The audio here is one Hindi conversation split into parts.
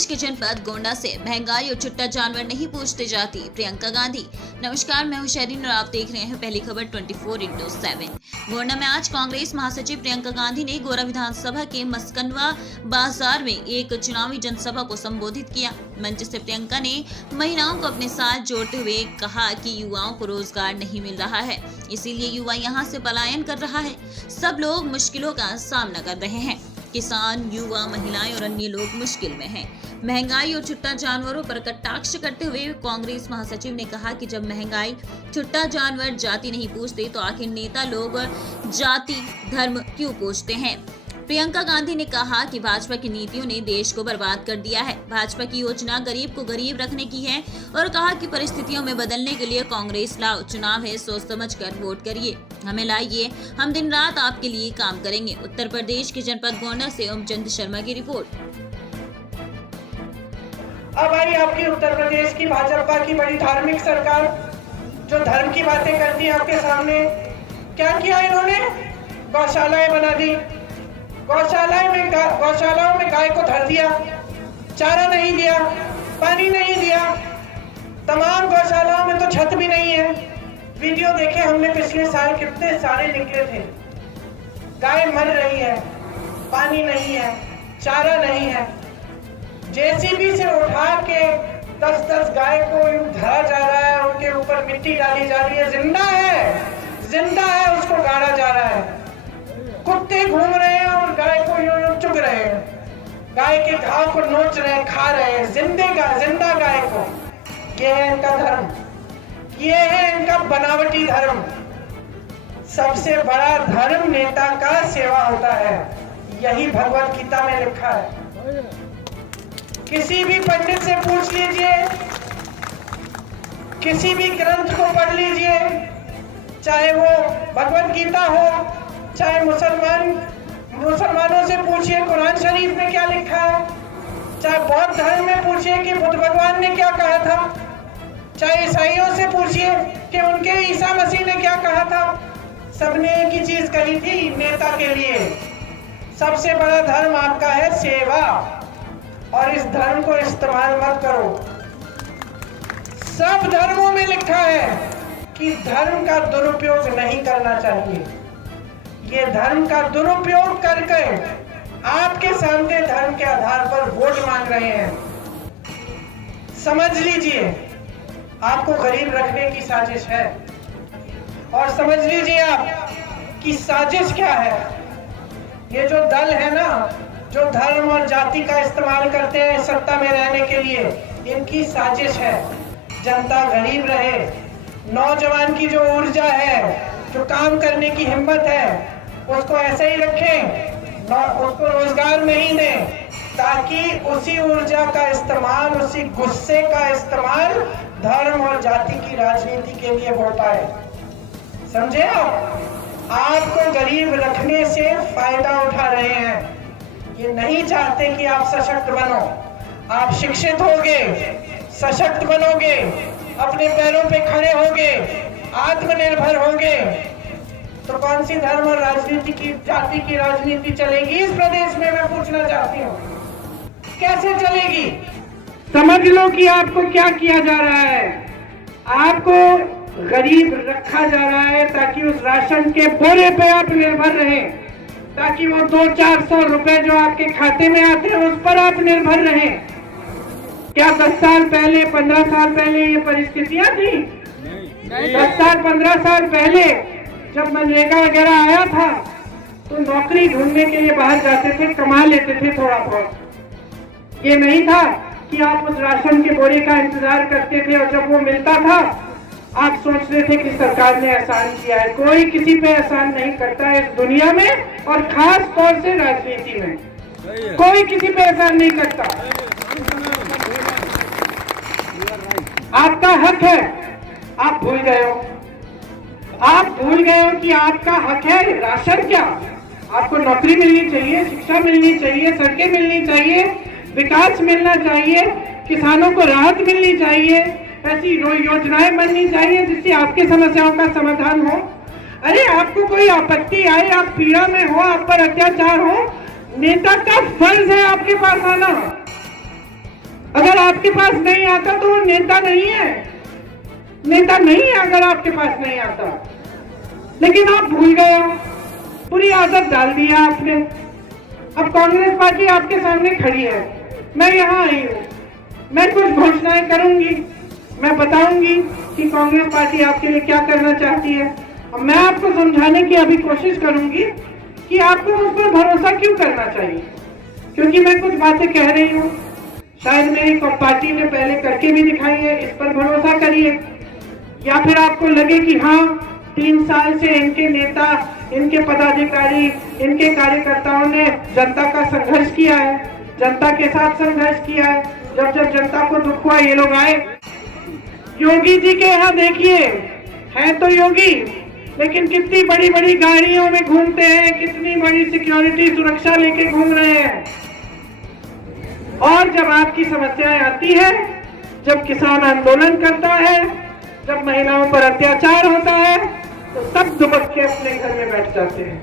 प्रदेश के जनपद गोंडा से महंगाई और छुट्टा जानवर नहीं पूछते जाती प्रियंका गांधी। नमस्कार, मैं हूं शरीन और आप देख रहे हैं पहली खबर 24/7। गोंडा में आज कांग्रेस महासचिव प्रियंका गांधी ने गोरा विधानसभा के मस्कनवा बाजार में एक चुनावी जनसभा को संबोधित किया। मंच से प्रियंका ने महिलाओं को अपने साथ जोड़ते हुए कहा कि युवाओं को रोजगार नहीं मिल रहा है, इसीलिए युवा यहां से पलायन कर रहा है। सब लोग मुश्किलों का सामना कर रहे हैं। किसान, युवा, महिलाएं और अन्य लोग मुश्किल में हैं। महंगाई और छुट्टा जानवरों पर कटाक्ष करते हुए कांग्रेस महासचिव ने कहा कि जब महंगाई, छुट्टा जानवर जाति नहीं पूछते तो आखिर नेता लोग जाति, धर्म क्यों पूछते हैं। प्रियंका गांधी ने कहा कि भाजपा की नीतियों ने देश को बर्बाद कर दिया है। भाजपा की योजना गरीब को गरीब रखने की है और कहा कि परिस्थितियों में बदलने के लिए कांग्रेस लाओ। चुनाव है, सोच समझ कर वोट करिए, हमें लाइए, हम दिन रात आपके लिए काम करेंगे। उत्तर प्रदेश के जनपद गोंडा से ओमचंद शर्मा की रिपोर्ट। अब आई आपकी उत्तर प्रदेश की भाजपा की बड़ी धार्मिक सरकार जो धर्म की बातें करती है आपके सामने। क्या किया इन्होंने? गौशालाएं बना दी। गौशालाओं में गाय को धर दिया, चारा नहीं दिया, पानी नहीं दिया। तमाम गौशालाओं में तो छत भी नहीं है। वीडियो देखे हमने पिछले साल, कितने सारे निकले थे। गाय मर रही है, पानी नहीं है, चारा नहीं है। जेसीबी से उठा के 10-10 गाय को धरा जा रहा है, उनके ऊपर मिट्टी डाली जा रही है। जिंदा है, उसको गाड़ा जा रहा है। कुत्ते घूम रहे हैं और गाय को यूं चुग रहे हैं, गाय के घाव को नोच रहे हैं, खा रहे हैं जिंदा गाय को। ये है इनका धर्म, ये है इनका बनावटी धर्म। सबसे बड़ा धर्म नेता का सेवा होता है, यही भगवत गीता में लिखा है। किसी भी पंडित से पूछ लीजिए, किसी भी ग्रंथ को पढ़ लीजिए, चाहे वो भगवत गीता हो, चाहे मुसलमानों से पूछिए कुरान शरीफ में क्या लिखा है, चाहे बौद्ध धर्म में पूछिए कि बुद्ध भगवान ने क्या कहा था, चाहे ईसाइयों से पूछिए कि उनके ईसा मसीह ने क्या कहा था। सबने एक ही चीज कही थी नेता के लिए, सबसे बड़ा धर्म आपका है सेवा, और इस धर्म को इस्तेमाल मत करो। सब धर्मों में लिखा है कि धर्म का दुरुपयोग नहीं करना चाहिए। ये धर्म का दुरुपयोग करके आपके सामने धर्म के आधार पर वोट मांग रहे हैं। समझ लीजिए, आपको गरीब रखने की साजिश है। और समझ लीजिए आप कि साजिश क्या है। ये जो दल है ना, जो धर्म और जाति का इस्तेमाल करते हैं सत्ता में रहने के लिए, इनकी साजिश है जनता गरीब रहे। नौजवान की जो ऊर्जा है, जो काम करने की हिम्मत है, उसको ऐसे ही रखें, उसको रोजगार नहीं दें, ताकि उसी ऊर्जा का इस्तेमाल, उसी गुस्से का इस्तेमाल धर्म और जाति की राजनीति के लिए हो पाए। समझे आप? आपको गरीब रखने से फायदा उठा रहे हैं। ये नहीं चाहते कि आप सशक्त बनो। आप शिक्षित होगे, सशक्त बनोगे, अपने पैरों पे खड़े होगे, आत्मनिर्भर होगे, तो कौन सी धर्म और राजनीति की, जाति की राजनीति चलेगी इस प्रदेश में? मैं पूछना चाहती हूँ, कैसे चलेगी? समझ लो कि आपको क्या किया जा रहा है। आपको गरीब रखा जा रहा है ताकि उस राशन के बोरे पे आप निर्भर रहें, ताकि वो 200-400 रुपए जो आपके खाते में आते हैं उस पर आप निर्भर रहें। क्या 10 साल पहले, 15 साल पहले ये परिस्थितियां थी? 10 साल 15 साल पहले जब मनरेगा वगैरह आया था तो नौकरी ढूंढने के लिए बाहर जाते थे, कमा लेते थे थोड़ा बहुत। ये नहीं था कि आप उस राशन के बोरे का इंतजार करते थे और जब वो मिलता था आप सोचते थे कि सरकार ने एहसान किया है। कोई किसी पे एहसान नहीं करता है इस दुनिया में, और खास तौर से राजनीति में कोई किसी पे एहसान नहीं करता। आपका हक है, आप भूल गए हो। आप भूल गए हो कि आपका हक है राशन क्या। आपको नौकरी मिलनी चाहिए, शिक्षा मिलनी चाहिए, सड़कें मिलनी चाहिए, विकास मिलना चाहिए, किसानों को राहत मिलनी चाहिए, ऐसी योजनाएं बननी चाहिए जिससे आपकी समस्याओं का समाधान हो। अरे आपको कोई आपत्ति आए, आप पीड़ा में हो, आप पर अत्याचार हो, नेता का फर्ज है आपके पास आना। अगर आपके पास नहीं आता तो वो नेता नहीं है, नेता नहीं है अगर आपके पास नहीं आता। लेकिन आप भूल गए हो, पूरी आदत डाल दिया आपने। अब कांग्रेस पार्टी आपके सामने खड़ी है, मैं यहाँ आई हूँ, मैं कुछ घोषणाएं करूंगी, मैं बताऊंगी कि कांग्रेस पार्टी आपके लिए क्या करना चाहती है, और मैं आपको समझाने की अभी कोशिश करूंगी कि आपको उस पर भरोसा क्यों करना चाहिए। क्योंकि मैं कुछ बातें कह रही हूँ, शायद मेरी पार्टी ने पहले करके भी दिखाई है, इस पर भरोसा करिए। या फिर आपको लगे कि हाँ 3 साल से इनके नेता, इनके पदाधिकारी, इनके कार्यकर्ताओं ने जनता का संघर्ष किया है, जनता के साथ संघर्ष किया है, जब जब जनता को दुख हुआ ये लोग आए। योगी जी के यहाँ देखिए, है तो योगी, लेकिन कितनी बड़ी बड़ी गाड़ियों में घूमते हैं, कितनी बड़ी सिक्योरिटी सुरक्षा लेके घूम रहे हैं। और जब आपकी समस्याएं आती है, जब किसान आंदोलन करता है, जब महिलाओं पर अत्याचार होता है, तो सब दुबक के अपने घर में बैठ जाते हैं,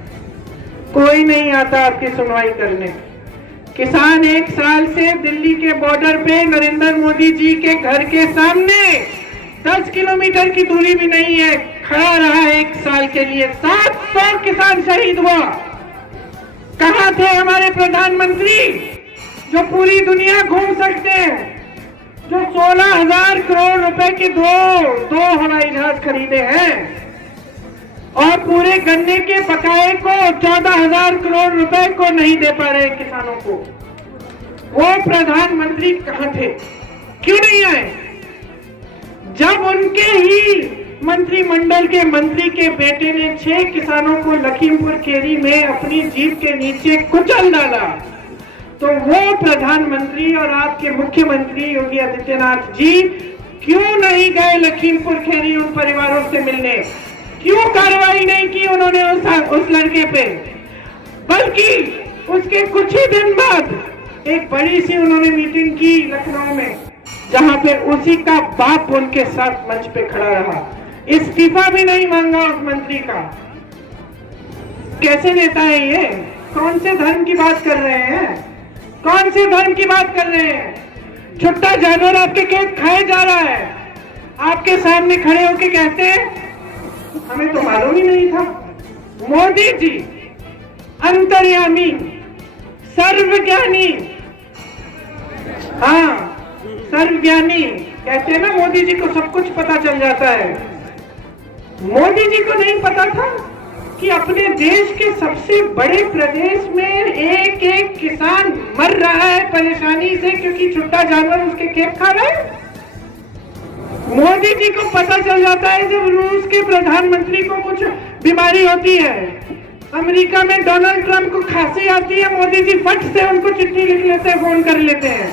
कोई नहीं आता आपकी सुनवाई करने। किसान 1 साल से दिल्ली के बॉर्डर पे नरेंद्र मोदी जी के घर के सामने 10 किलोमीटर की दूरी भी नहीं है, खड़ा रहा 1 साल के लिए। 700 किसान शहीद हुआ। कहां थे हमारे प्रधानमंत्री जो पूरी दुनिया घूम सकते हैं, जो 16,000 करोड़ रुपए के दो हवाई जहाज खरीदे हैं, और पूरे गन्ने के बकाये को 14,000 करोड़ रुपए को नहीं दे पा रहे किसानों को। वो प्रधानमंत्री कहां थे, क्यों नहीं आए? जब उनके ही मंत्रिमंडल के मंत्री के बेटे ने 6 किसानों को लखीमपुर खेरी में अपनी जीप के नीचे कुचल डाला, तो वो प्रधानमंत्री और आपके मुख्यमंत्री योगी आदित्यनाथ जी क्यों नहीं गए लखीमपुर खेरी उन परिवारों से मिलने? क्यों कार्रवाई नहीं की उन्होंने उस लड़के पे? बल्कि उसके कुछ ही दिन बाद एक बड़ी सी उन्होंने मीटिंग की लखनऊ में, जहां पे उसी का बाप उनके साथ मंच पे खड़ा रहा, इस्तीफा भी नहीं मांगा उस मंत्री का। कैसे नेता है ये? कौन से धर्म की बात कर रहे हैं? कौन से धर्म की बात कर रहे हैं? छुट्टा जानवर आपके खेत खाए जा रहा है, आपके सामने खड़े होके कहते हैं हमें तो मालूम ही नहीं था। मोदी जी अंतर्यामी, सर्वज्ञानी, हाँ सर्वज्ञानी कहते हैं ना, मोदी जी को सब कुछ पता चल जाता है। मोदी जी को नहीं पता था कि अपने देश के सबसे बड़े प्रदेश में एक एक किसान मर रहा है परेशानी से, क्योंकि छुट्टा जानवर उसके खेत खा रहा है। मोदी जी को पता चल जाता है जब रूस के प्रधानमंत्री को कुछ बीमारी होती है, अमेरिका में डोनाल्ड ट्रंप को खांसी आती है, मोदी जी फट से उनको चिट्ठी लिख लेते हैं, फोन कर लेते हैं।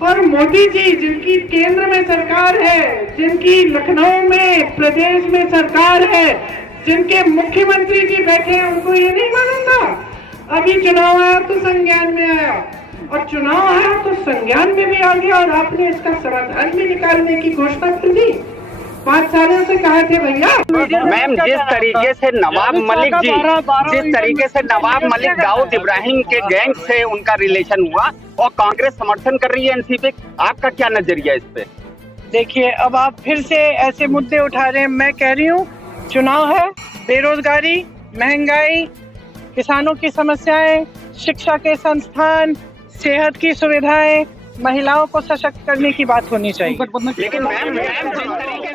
और मोदी जी जिनकी केंद्र में सरकार है, जिनकी लखनऊ में प्रदेश में सरकार है, जिनके मुख्यमंत्री जी बैठे हैं, उनको ये नहीं मालूम था। अभी चुनाव आया तो संज्ञान में आया, और चुनाव आया तो संज्ञान में भी आ गया, और आपने इसका समाधान भी निकालने की घोषणा कर दी। 5 सालों से कहा थे भैया। मैम, जिस तरीके से नवाब मलिक जी, जिस तरीके से नवाब मलिक दाऊद इब्राहिम के गैंग से उनका रिलेशन हुआ और कांग्रेस समर्थन कर रही है एनसीपी, आपका क्या नजरिया इस पे? देखिए, अब आप फिर से ऐसे मुद्दे उठा रहे हैं। मैं कह रही हूँ चुनाव है, बेरोजगारी, महंगाई, किसानों की समस्याएं, शिक्षा के संस्थान, सेहत की सुविधाएं, महिलाओं को सशक्त करने की बात होनी चाहिए। लेकिन मैम जिस तरीके